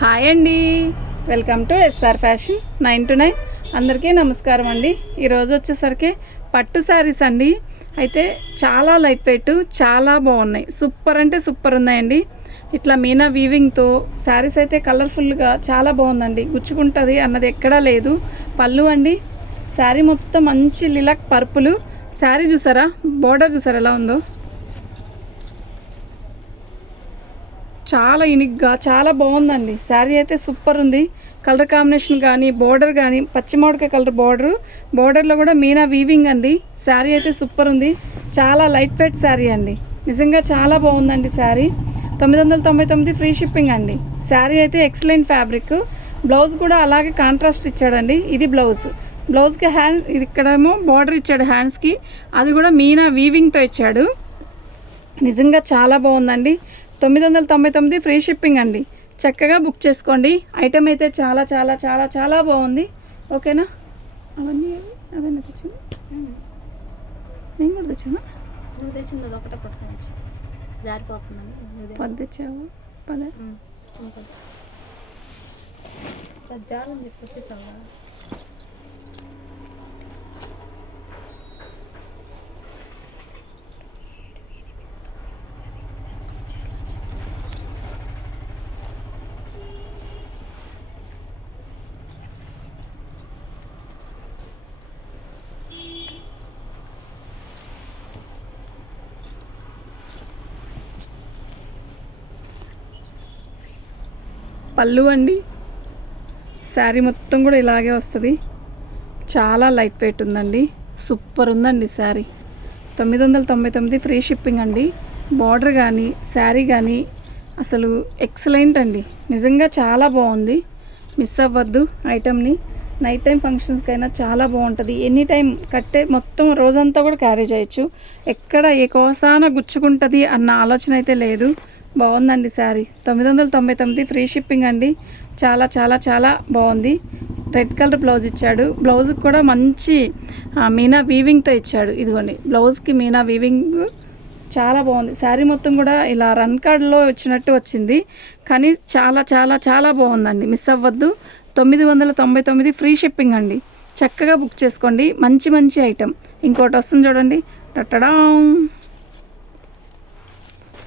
Hi అండి. Welcome to SR fashion nine to nine. అందరికీ నమస్కారం అండి. ఈరోజు వచ్చేసరికి పట్టు శారీస్ అండి. అయితే చాలా లైట్ వెయిట్ చాలా బాగున్నాయి. సూపర్ అంటే సూపర్ ఉన్నాయండి. ఇట్లా మీనా వీవింగ్తో శారీస్ అయితే కలర్ఫుల్గా చాలా బాగుందండి. గుచ్చుకుంటుంది అన్నది ఎక్కడా లేదు. పళ్ళు అండి. శారీ మొత్తం మంచి లిలక్ పర్పులు. శారీ చూసారా? బోర్డర్ చూసారా? ఎలా ఉందో? చాలా యూనిక్గా చాలా బాగుందండి. శారీ అయితే సూపర్ ఉంది. కలర్ కాంబినేషన్ కానీ బోర్డర్ కానీ పచ్చిమామిడికాయ కలర్ బోర్డర్ బోర్డర్లో కూడా మీనా వీవింగ్ అండి. శారీ అయితే సూపర్ ఉంది. చాలా లైట్ వెయిట్ శారీ అండి. నిజంగా చాలా బాగుందండి శారీ. తొమ్మిది వందల తొంభై తొమ్మిది ఫ్రీ షిప్పింగ్ అండి. శారీ అయితే ఎక్సలెంట్ ఫ్యాబ్రిక్ బ్లౌజ్ కూడా అలాగే కాంట్రాస్ట్ ఇచ్చాడండి. ఇది బ్లౌజ్ బ్లౌజ్కి హ్యాండ్ ఇది ఇక్కడేమో బార్డర్ ఇచ్చాడు హ్యాండ్స్కి అది కూడా మీనా వీవింగ్తో ఇచ్చాడు. నిజంగా చాలా బాగుందండి. తొమ్మిది వందల తొంభై తొమ్మిది ఫ్రీ షిప్పింగ్ అండి. చక్కగా బుక్ చేసుకోండి. ఐటమ్ అయితే చాలా చాలా చాలా చాలా బాగుంది. ఓకేనా? అవన్నీ అవన్నీ తెచ్చింది నేను కూడా తెచ్చానా? నువ్వు తెచ్చింది అది ఒకటే జారిపోతుందని నువ్వు పది తెచ్చావు. పద. జాలని చెప్పి వచ్చేసావా పళ్ళు అండి. శారీ మొత్తం కూడా ఇలాగే వస్తుంది. చాలా లైట్ వెయిట్ ఉందండి. సూపర్ ఉందండి శారీ. తొమ్మిది వందల తొంభై తొమ్మిది ఫ్రీ షిప్పింగ్ అండి. బార్డర్ కానీ శారీ కానీ అసలు ఎక్సలెంట్ అండి. నిజంగా చాలా బాగుంది. మిస్ అవ్వద్దు ఐటమ్ని నైట్ టైం ఫంక్షన్స్కైనా చాలా బాగుంటుంది. ఎనీ టైం కట్టే మొత్తం రోజంతా కూడా క్యారీ చేయొచ్చు ఎక్కడ ఏ కోసాన గుచ్చుకుంటుంది అన్న ఆలోచన అయితే లేదు. బాగుందండి శారీ. తొమ్మిది వందల తొంభై తొమ్మిది ఫ్రీ షిప్పింగ్ అండి. చాలా చాలా చాలా బాగుంది. రెడ్ కలర్ బ్లౌజ్ ఇచ్చాడు. బ్లౌజ్కి కూడా మంచి మీనా వీవింగ్తో ఇచ్చాడు. ఇదిగోండి బ్లౌజ్కి మీనా వీవింగ్ చాలా బాగుంది. శారీ మొత్తం కూడా ఇలా రన్ కార్డ్లో వచ్చినట్టు వచ్చింది. కానీ చాలా చాలా చాలా బాగుందండి. మిస్ అవ్వద్దు. తొమ్మిది వందల తొంభై తొమ్మిది ఫ్రీ షిప్పింగ్ అండి. చక్కగా బుక్ చేసుకోండి. మంచి మంచి ఐటెం ఇంకోటి వస్తుంది చూడండి. టట్టడా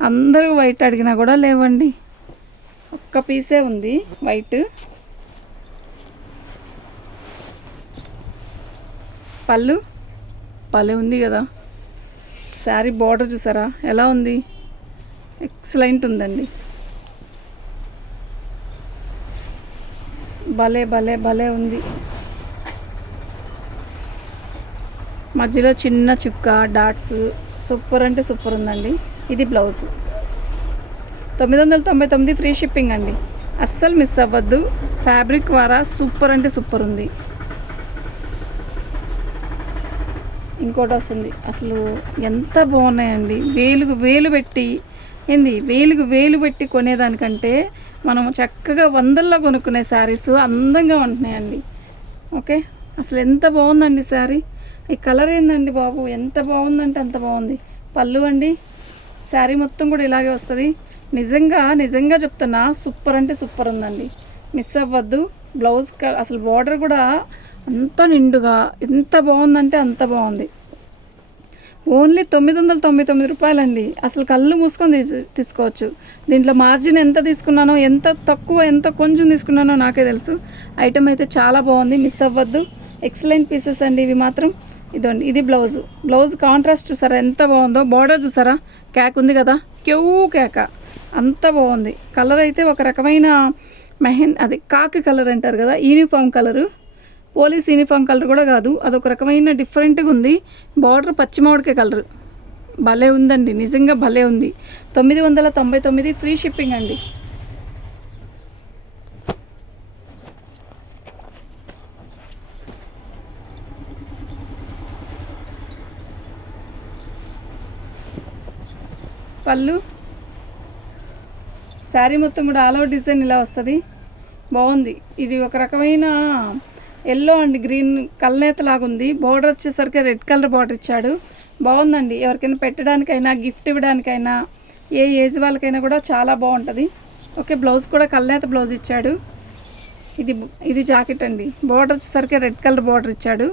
అందరూ వైట్ అడిగినా కూడా లేవండి. ఒక్క పీసే ఉంది వైట్. పళ్ళు? పళ్ళు ఉంది కదా. శారీ బార్డర్ చూసారా? ఎలా ఉంది? ఎక్సలెంట్ ఉందండి. భలే భలే భలే ఉంది. మధ్యలో చిన్న చుక్క డాట్స్. సూపర్ అంటే సూపర్ ఉందండి. ఇది బ్లౌజ్. తొమ్మిది వందల తొంభై తొమ్మిది ఫ్రీ షిప్పింగ్ అండి. అస్సలు మిస్ అవ్వద్దు. ఫ్యాబ్రిక్ ద్వారా సూపర్ అంటే సూపర్ ఉంది. ఇంకోటి వస్తుంది. అసలు ఎంత బాగున్నాయండి. వేలుకు వేలు పెట్టి ఏంది? వేలుకు వేలు పెట్టి కొనేదానికంటే మనం చక్కగా వందల్లో కొనుక్కునే శారీస్ అందంగా ఉంటున్నాయండి. ఓకే? అసలు ఎంత బాగుందండి శారీ? ఈ కలర్ ఏందండి బాబు? ఎంత బాగుందంటే అంత బాగుంది. పళ్ళు అండి. శారీ మొత్తం కూడా ఇలాగే వస్తుంది. నిజంగా నిజంగా చెప్తున్నా సూపర్ అంటే సూపర్ ఉందండి. మిస్ అవ్వద్దు. బ్లౌజ్ అసలు బార్డర్ కూడా అంత నిండుగా ఎంత బాగుందంటే అంత బాగుంది. ఓన్లీ తొమ్మిది వందల తొంభై తొమ్మిది రూపాయలండి. అసలు కళ్ళు మూసుకొని తీసు తీసుకోవచ్చు. దీంట్లో మార్జిన్ ఎంత తీసుకున్నానో ఎంత తక్కువ ఎంత కొంచెం తీసుకున్నానో నాకే తెలుసు. ఐటమ్ అయితే చాలా బాగుంది. మిస్ అవ్వద్దు. ఎక్సలెంట్ పీసెస్ అండి ఇవి మాత్రం. ఇదండి ఇది బ్లౌజ్. బ్లౌజ్ కాంట్రాస్ట్ చూసారా ఎంత బాగుందో. బార్డర్ చూసారా కేక్ ఉంది కదా. క్యూ కేక అంత బాగుంది. కలర్ అయితే ఒక రకమైన మెహన్ అది కాకి కలర్ అంటారు కదా uniform colour. Police uniform colour కూడా కాదు అదొక రకమైన డిఫరెంట్గా ఉంది. బార్డర్ పచ్చి మామిడికాయ కలర్. భలే ఉందండి నిజంగా భలే ఉంది. తొమ్మిది వందల తొంభై తొమ్మిది ఫ్రీ షిప్పింగ్ అండి. పళ్ళు. శారీ మొత్తం కూడా ఆల్ ఓవర్ డిజైన్ ఇలా వస్తుంది. బాగుంది. ఇది ఒక రకమైన ఎల్లో అండ్ గ్రీన్ కల్నేత లాగా ఉంది బోర్డర్ వచ్చేసరికి రెడ్ కలర్ బార్డర్ ఇచ్చాడు. బాగుందండి. ఎవరికైనా పెట్టడానికైనా గిఫ్ట్ ఇవ్వడానికైనా ఏ ఏజ్ వాళ్ళకైనా కూడా చాలా బాగుంటుంది. ఓకే బ్లౌజ్ కూడా కల్నేత బ్లౌజ్ ఇచ్చాడు. ఇది ఇది జాకెట్ అండి. బార్డర్ వచ్చేసరికి రెడ్ కలర్ బార్డర్ ఇచ్చాడు.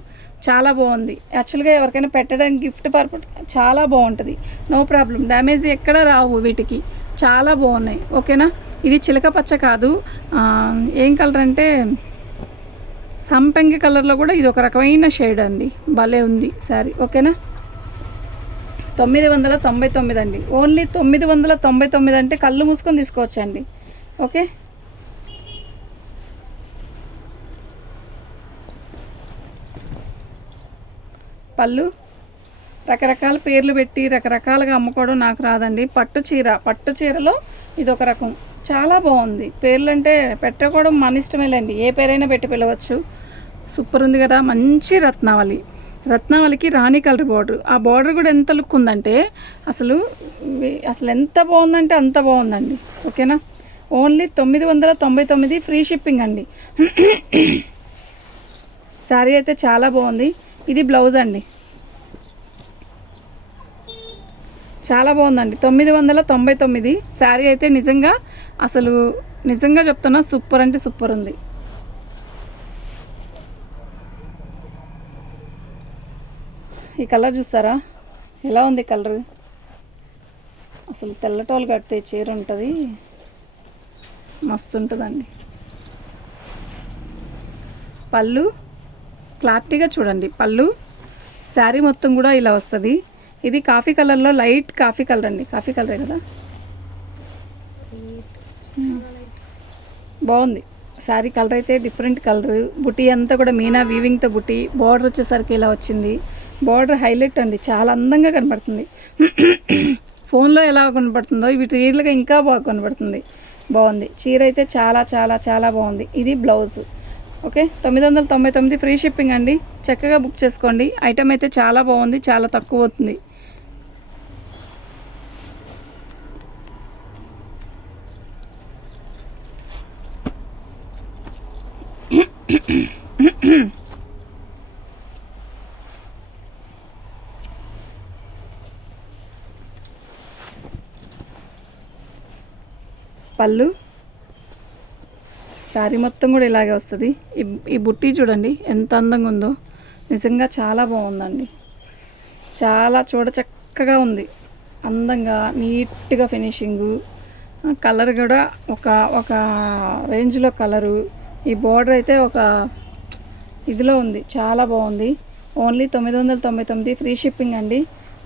చాలా బాగుంది. యాక్చువల్గా ఎవరికైనా పెట్టడానికి గిఫ్ట్ పర్పస్ చాలా బాగుంటుంది. నో ప్రాబ్లం డ్యామేజ్ ఎక్కడ రావు వీటికి. చాలా బాగున్నాయి. ఓకేనా? ఇది చిలక పచ్చ కాదు. ఏం కలర్ అంటే సంపెంగి కలర్లో కూడా ఇది ఒక రకమైన షేడ్ అండి. భలే ఉంది శారీ ఓకేనా? తొమ్మిది వందల తొంభై తొమ్మిది అండి. ఓన్లీ తొమ్మిది వందల తొంభై తొమ్మిది అంటే కళ్ళు మూసుకొని తీసుకోవచ్చండి. ఓకే? పళ్ళు. రకరకాల పేర్లు పెట్టి రకరకాలుగా అమ్ముకోవడం నాకు రాదండి. పట్టు చీర పట్టు చీరలో ఇది ఒక రకం. చాలా బాగుంది. పేర్లు అంటే పెట్టుకోవడం మన ఇష్టమేలేండి ఏ పేరైనా పెట్టి పిలవచ్చు. సూపర్ ఉంది కదా. మంచి రత్నావళి. రత్నావళికి రాణి కలర్ బార్డర్ ఆ బార్డర్ కూడా ఎంత లుక్ ఉందంటే అసలు అసలు ఎంత బాగుందంటే అంత బాగుందండి. ఓకేనా? ఓన్లీ తొమ్మిది వందల తొంభై తొమ్మిది ఫ్రీ షిప్పింగ్ అండి. శారీ అయితే చాలా బాగుంది. ఇది బ్లౌజ్ అండి. చాలా బాగుందండి. తొమ్మిది వందల తొంభై తొమ్మిది. శారీ అయితే నిజంగా అసలు నిజంగా చెప్తున్నా సూపర్ అంటే సూపర్ ఉంది. ఈ కలర్ చూస్తారా? ఎలా ఉంది కలర్? అసలు తెల్లటోలు కడితే చీర ఉంటుంది. మస్తు ఉంటుందండి. పళ్ళు క్లారిటీగా చూడండి. పళ్ళు శారీ మొత్తం కూడా ఇలా వస్తుంది. ఇది కాఫీ కలర్లో లైట్ కాఫీ కలర్ అండి. కాఫీ కలరే కదా? బాగుంది. శారీ కలర్ అయితే డిఫరెంట్ కలర్. బుటీ అంతా కూడా మీనా వీవింగ్తో బుటీ. బార్డర్ వచ్చేసరికి ఇలా వచ్చింది. బార్డర్ హైలైట్ అండి. చాలా అందంగా కనబడుతుంది. ఫోన్లో ఎలా కనబడుతుందో ఇవి రియల్గా ఇంకా బాగా కనబడుతుంది. బాగుంది. చీర అయితే చాలా చాలా చాలా బాగుంది. ఇది బ్లౌజ్. ఓకే తొమ్మిది వందల తొంభై తొమ్మిది ఫ్రీ షిప్పింగ్ అండి. చక్కగా బుక్ చేసుకోండి. ఐటమ్ అయితే చాలా బాగుంది చాలా తక్కువ అవుతుంది. పళ్ళు. శారీ మొత్తం కూడా ఇలాగే వస్తుంది. ఈ ఈ బుట్టి చూడండి ఎంత అందంగా ఉందో. నిజంగా చాలా బాగుందండి. చాలా చూడ చక్కగా ఉంది. అందంగా నీట్గా ఫినిషింగు. కలర్ కూడా ఒక ఒక రేంజ్లో కలరు. ఈ బోర్డర్ అయితే ఒక ఇదిలో ఉంది. చాలా బాగుంది. ఓన్లీ తొమ్మిది వందల తొంభై తొమ్మిది ఫ్రీ షిప్పింగ్ అండి.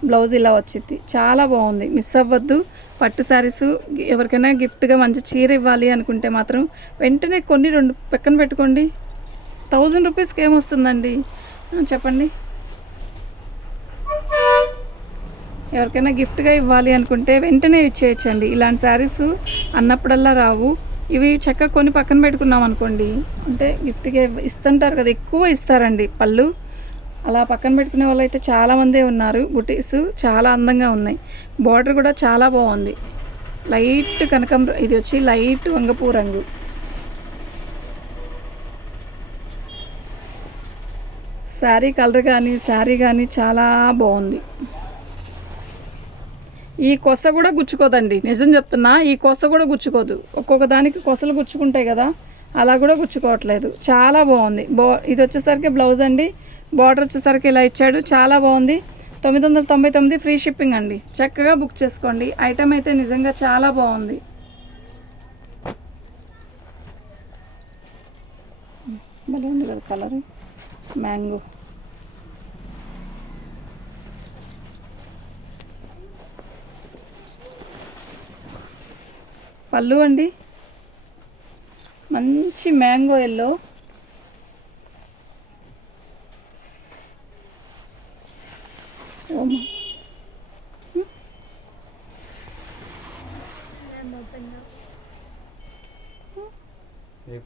బ్లౌజ్ ఇలా వచ్చింది. చాలా బాగుంది. మిస్ అవ్వద్దు. పట్టు శారీస్ ఎవరికైనా గిఫ్ట్గా మంచి చీర ఇవ్వాలి అనుకుంటే మాత్రం వెంటనే కొన్ని రెండు పక్కన పెట్టుకోండి. థౌజండ్ రూపీస్కి ఏమొస్తుందండి? చెప్పండి. ఎవరికైనా గిఫ్ట్గా ఇవ్వాలి అనుకుంటే వెంటనే ఇచ్చేయచ్చండి. ఇలాంటి శారీస్ అన్నప్పుడల్లా రావు. ఇవి చక్కగా కొని పక్కన పెట్టుకున్నాం అనుకోండి అంటే గిఫ్ట్గా ఇస్తుంటారు కదా ఎక్కువ ఇస్తారండి పళ్ళు. అలా పక్కన పెట్టుకునే వాళ్ళు అయితే చాలామందే ఉన్నారు. బుటీస్ చాలా అందంగా ఉన్నాయి. బార్డర్ కూడా చాలా బాగుంది. లైట్ కనకం ఇది వచ్చి లైట్ వంగపూ రంగు. శారీ కలర్ కానీ శారీ కానీ చాలా బాగుంది. ఈ కొస కూడా గుచ్చుకోదండి. నిజం చెప్తున్నా ఈ కొస కూడా గుచ్చుకోదు. ఒక్కొక్క దానికి కొసలు గుచ్చుకుంటాయి కదా అలా కూడా గుచ్చుకోవట్లేదు. చాలా బాగుంది. బా ఇది వచ్చేసరికి బ్లౌజ్ అండి. బార్డర్ వచ్చేసరికి ఇలా ఇచ్చాడు. చాలా బాగుంది. తొమ్మిది వందల తొంభై తొమ్మిది ఫ్రీ షిప్పింగ్ అండి. చక్కగా బుక్ చేసుకోండి. ఐటమ్ అయితే నిజంగా చాలా బాగుంది. భలే ఉంది కదా కలర్? మ్యాంగో. పళ్ళు అండి. మంచి మ్యాంగో ఎల్లో.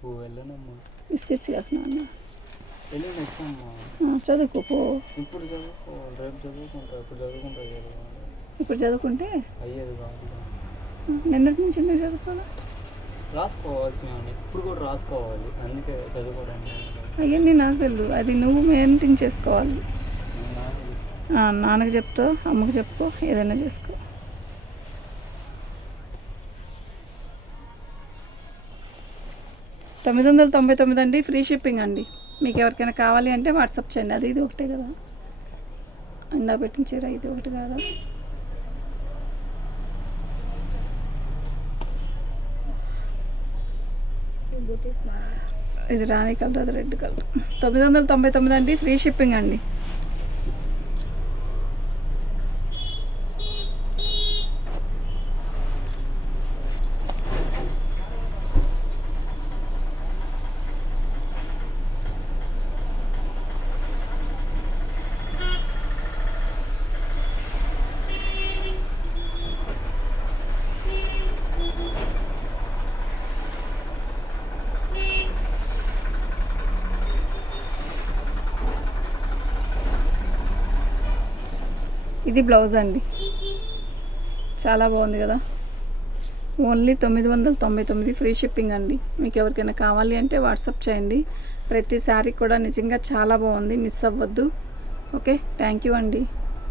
రేపు వెళ్ళనమ్మా బిస్కెట్స్ కాకున్నా వెళ్ళి వచ్చామ్మా చదువుకోపో ఇప్పుడు చదువుకోవాలి రేపు చదువుకుంటా ఇప్పుడు చదువుకుంటా. ఇప్పుడు చదువుకుంటే? అయ్యేది కాదు. నిన్నటి నుంచి ఎందుకు చదువుకోవాలి? రాసుకోవాల్సినవి ఇప్పుడు కూడా రాసుకోవాలి. అందుకే చదువుకోవడానికి అవన్నీ నాకు తెలియదు అది నువ్వు మెయింటైన్ చేసుకోవాలి. నాన్నకి చెప్తావు అమ్మకి చెప్పుకో ఏదైనా చేసుకో. తొమ్మిది వందల తొంభై తొమ్మిది అండి ఫ్రీ షిప్పింగ్ అండి. మీకు ఎవరికైనా కావాలి అంటే వాట్సాప్ చేయండి అది ఇది ఒకటే కదా. ఇందా పెట్టిన చీర ఇది ఒకటి కాదా? ఇది రాణి కలర్ అది రెడ్ కలర్. తొమ్మిది వందల తొంభై తొమ్మిది అండి ఫ్రీ షిప్పింగ్ అండి. ఇది బ్లౌజ్ అండి. చాలా బాగుంది కదా. ఓన్లీ తొమ్మిది వందల తొంభై తొమ్మిది ఫ్రీ షిప్పింగ్ అండి. మీకు ఎవరికైనా కావాలి అంటే వాట్సాప్ చేయండి. ప్రతి శారీ కూడా నిజంగా చాలా బాగుంది. మిస్ అవ్వద్దు. ఓకే? థ్యాంక్ యూ అండి.